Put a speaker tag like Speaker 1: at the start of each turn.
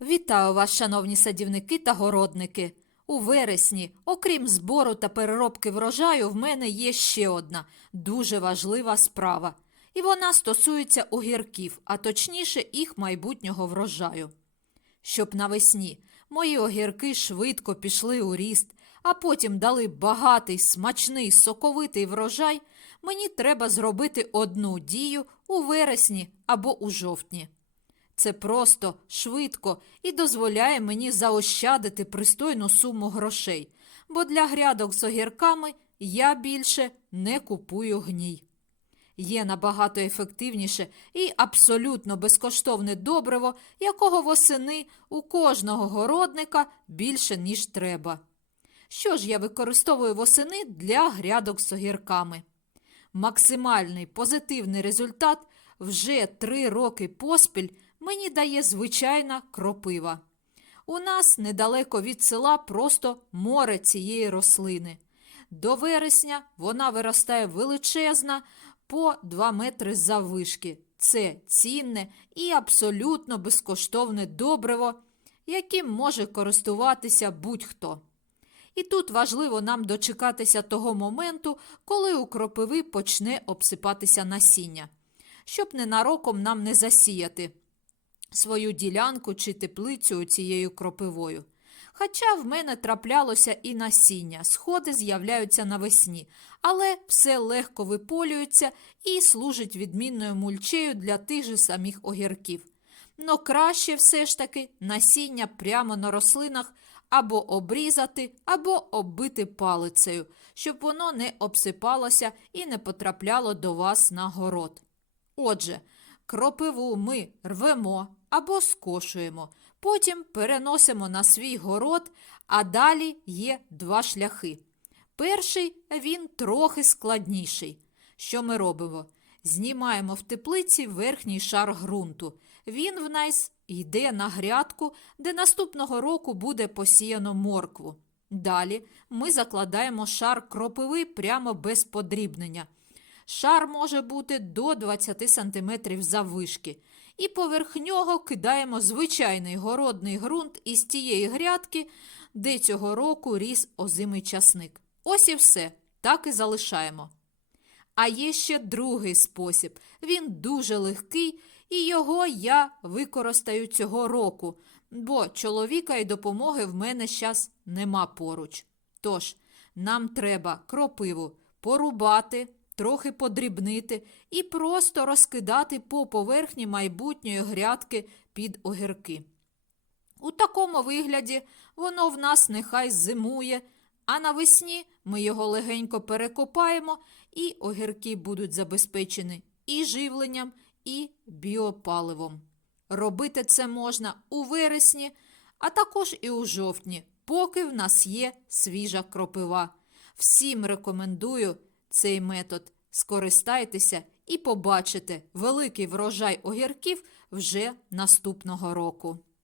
Speaker 1: Вітаю вас, шановні садівники та городники. У вересні, окрім збору та переробки врожаю, в мене є ще одна дуже важлива справа. І вона стосується огірків, а точніше їх майбутнього врожаю. Щоб навесні мої огірки швидко пішли у ріст, а потім дали багатий, смачний, соковитий врожай, мені треба зробити одну дію у вересні або у жовтні. Це просто, швидко і дозволяє мені заощадити пристойну суму грошей, бо для грядок з огірками я більше не купую гній. Є набагато ефективніше і абсолютно безкоштовне добриво, якого восени у кожного городника більше, ніж треба. Що ж я використовую восени для грядок з огірками? Максимальний позитивний результат вже три роки поспіль мені дає звичайна кропива. У нас недалеко від села просто море цієї рослини. До вересня вона виростає величезна по 2 метри заввишки. Це цінне і абсолютно безкоштовне добриво, яким може користуватися будь-хто. І тут важливо нам дочекатися того моменту, коли у кропиви почне обсипатися насіння, щоб ненароком нам не засіяти свою ділянку чи теплицю цією кропивою. Хоча в мене траплялося і насіння, сходи з'являються навесні, але все легко виполюється і служить відмінною мульчею для тих же самих огірків. Но краще все ж таки насіння прямо на рослинах або обрізати, або оббити палицею, щоб воно не обсипалося і не потрапляло до вас на город. Отже, кропиву ми рвемо або скошуємо, потім переносимо на свій город, а далі є два шляхи. Перший він трохи складніший. Що ми робимо? Знімаємо в теплиці верхній шар ґрунту. Він в нас йде на грядку, де наступного року буде посіяно моркву. Далі ми закладаємо шар кропиви прямо без подрібнення. Шар може бути до 20 см заввишки. І поверх нього кидаємо звичайний городний ґрунт із тієї грядки, де цього року ріс озимий часник. Ось і все, так і залишаємо. А є ще другий спосіб. Він дуже легкий, і його я використаю цього року, бо чоловіка і допомоги в мене зараз нема поруч. Тож, нам треба кропиву порубати, трохи подрібнити і просто розкидати по поверхні майбутньої грядки під огірки. У такому вигляді воно в нас нехай зимує, а навесні ми його легенько перекопаємо, і огірки будуть забезпечені і живленням, і біопаливом. Робити це можна у вересні, а також і у жовтні, поки в нас є свіжа кропива. Всім рекомендую цей метод. Скористайтеся і побачите великий врожай огірків вже наступного року.